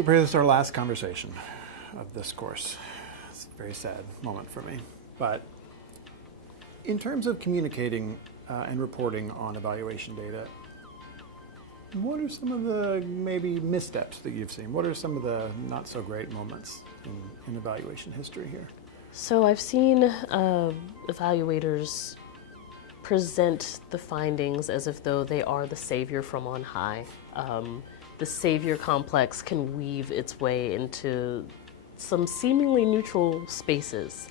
So Brea, this is our last conversation of this course. It's a very sad moment for me. But in terms of communicating and reporting on evaluation data, what are some of the maybe missteps that you've seen? What are some of the not so great moments in evaluation history here? So I've seen evaluators present the findings as if though they are the savior from on high. The savior complex can weave its way into some seemingly neutral spaces.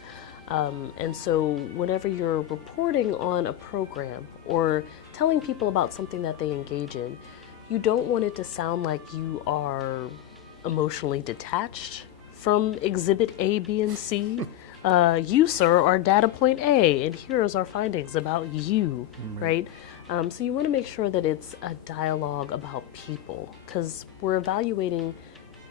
And so whenever you're reporting on a program or telling people about something that they engage in, you don't want it to sound like you are emotionally detached from exhibit A, B, and C. You, sir, are data point A, and here is our findings about you, right? So you want to make sure that it's a dialogue about people, because we're evaluating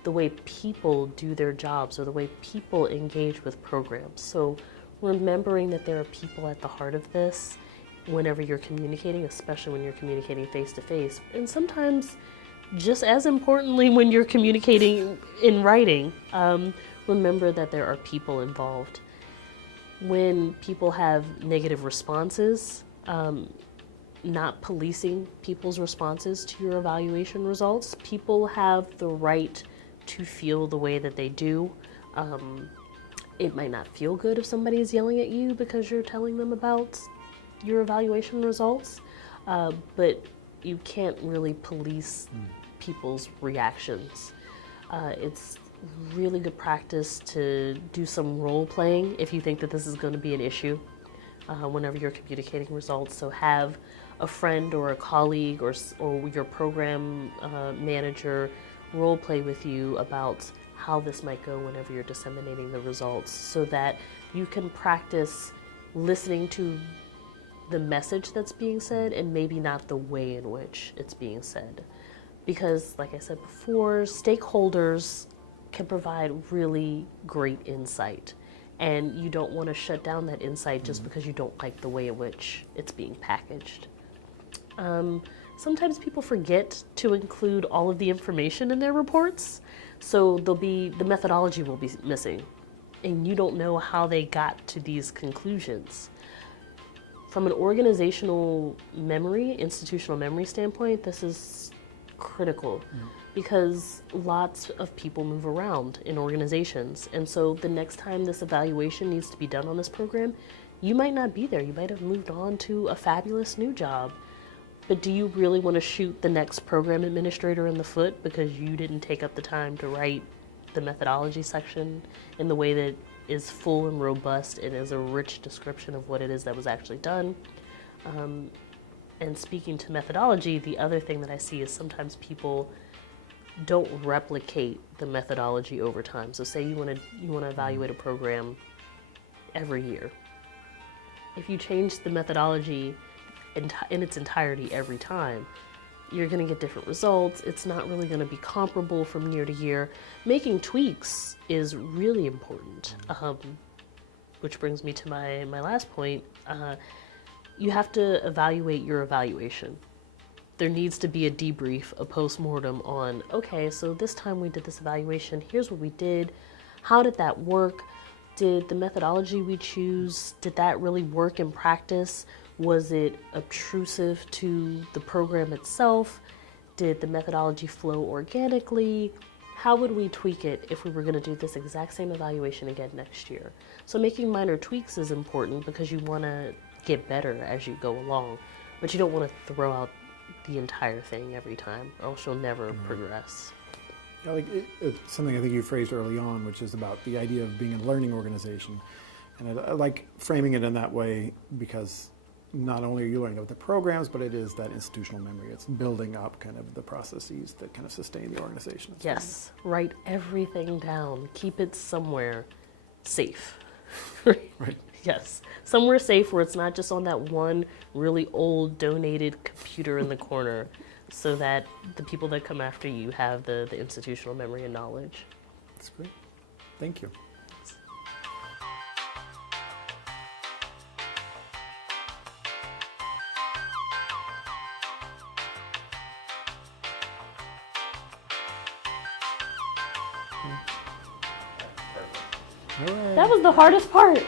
the way people do their jobs or the way people engage with programs. So remembering that there are people at the heart of this whenever you're communicating, especially when you're communicating face-to-face, and sometimes just as importantly when you're communicating in writing, remember that there are people involved. When people have negative responses, not policing people's responses to your evaluation results. People have the right to feel the way that they do. It might not feel good if somebody is yelling at you because you're telling them about your evaluation results, but you can't really police people's reactions. It's really good practice to do some role playing if you think that this is going to be an issue whenever you're communicating results. So have a friend or a colleague or your program manager role play with you about how this might go whenever you're disseminating the results, so that you can practice listening to the message that's being said and maybe not the way in which it's being said. Because, like I said before, stakeholders can provide really great insight, and you don't want to shut down that insight just because you don't like the way in which it's being packaged. Sometimes people forget to include all of the information in their reports, so the methodology will be missing, and you don't know how they got to these conclusions. From an organizational memory, institutional memory standpoint, this is critical because lots of people move around in organizations. And so the next time this evaluation needs to be done on this program, you might not be there. You might have moved on to a fabulous new job. But do you really want to shoot the next program administrator in the foot because you didn't take up the time to write the methodology section in the way that is full and robust and is a rich description of what it is that was actually done? And speaking to methodology, the other thing that I see is sometimes people don't replicate the methodology over time. So say you want to evaluate a program every year. If you change the methodology in its entirety every time, you're going to get different results. It's not really going to be comparable from year to year. Making tweaks is really important, which brings me to my last point. You have to evaluate your evaluation. There needs to be a debrief, a post-mortem on, okay, so this time we did this evaluation, here's what we did, how did that work? Did the methodology we choose, did that really work in practice? Was it obtrusive to the program itself? Did the methodology flow organically? How would we tweak it if we were going to do this exact same evaluation again next year? So making minor tweaks is important because you want to get better as you go along, but you don't want to throw out the entire thing every time, or else you'll never progress. Yeah, it's something I think you phrased early on, which is about the idea of being a learning organization. And I like framing it in that way because not only are you learning about the programs, but it is that institutional memory. It's building up kind of the processes that kind of sustain the organization. Yes, write everything down. Keep it somewhere safe. Right. Yes, somewhere safe where it's not just on that one really old donated computer in the corner, so that the people that come after you have the institutional memory and knowledge. That's great. Thank you. All right. That was the hardest part.